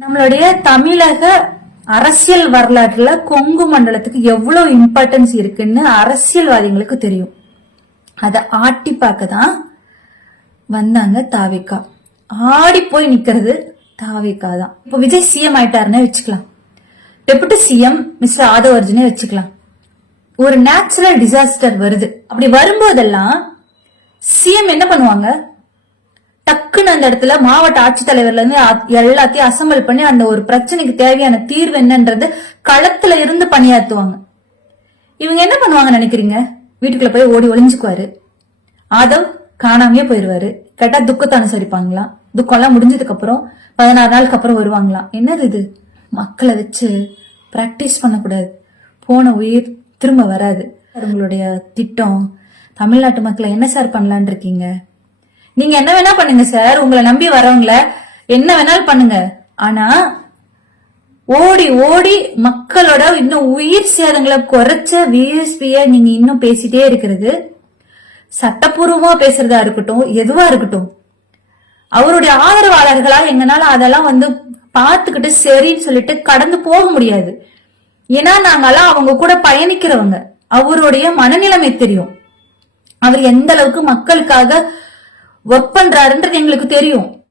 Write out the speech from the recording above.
நம்மளுடைய தமிழக அரசியல் வரலாற்றுல கொங்கு மண்டலத்துக்கு எவ்வளவு இம்பார்ட்டன்ஸ் இருக்குன்னு அரசியல்வாதிகளுக்கு தெரியும். அதை ஆட்டி பார்க்க தான் வந்தாங்க தாவிக்கா. ஆடி போய் நிக்கிறது தாவிக்கா தான். இப்போ விஜய் சிஎம் ஆயிட்டாருன்னு வச்சுக்கலாம். டெபுட்டி சிஎம் மிஸ்டர் ஆதவ் அர்ஜுனே வச்சுக்கலாம். ஒரு நேச்சுரல் டிசாஸ்டர் வருது. அப்படி வரும்போதெல்லாம் சிஎம் என்ன பண்ணுவாங்க? டக்குன்னு அந்த இடத்துல மாவட்ட ஆட்சித்தலைவர்ல இருந்து எல்லாத்தையும் அசம்பிள் பண்ணி அந்த ஒரு பிரச்சனைக்கு தேவையான தீர்வு என்னன்றது களத்துல இருந்து பணியாற்றுவாங்க இவங்க என்ன பண்ணுவாங்க நினைக்கிறீங்க? வீட்டுக்குள்ள போய் ஓடி ஒளிஞ்சுக்குவாரு. ஆதவ் காணாமையே போயிருவாரு. கேட்டா துக்கத்தை அனுசரிப்பாங்களாம் துக்கம் எல்லாம் முடிஞ்சதுக்கு அப்புறம் பதினாறு நாளுக்கு அப்புறம் வருவாங்களாம் என்னது இது? மக்களை வச்சு பிராக்டிஸ் பண்ணக்கூடாது. போன உயிர் திரும்ப வராது. உங்களுடைய திட்டம். தமிழ்நாட்டு மக்களை என்ன சார் பண்ணலான் இருக்கீங்க? நீங்க என்ன வேணா பண்ணுங்க சார். உங்களை நம்பி வரவங்கள என்ன வேணாலும் பண்ணுங்க. ஆனா ஓடி ஓடி மக்களோட இன்னும் உயிர் சேதங்களை குறைச்ச விஎஸ்பிய நீங்க இன்னும் பேசிட்டே இருக்கிறது. சட்டப்பூர்வமா பேசுறதா இருக்கட்டும் எதுவா இருக்கட்டும். அவருடைய ஆதரவாளர்களா எங்கனால அதெல்லாம் வந்து பார்த்துக்கிட்டு சரின்னு சொல்லிட்டு கடந்து போக முடியாது. ஏன்னா நாங்கெல்லாம் அவங்க கூட பயணிக்கிறவங்க. அவருடைய மனநிலைமை தெரியும். அவர் எந்த அளவுக்கு மக்களுக்காக ஒர்க் பண்றாருன்றது எங்களுக்கு தெரியும்.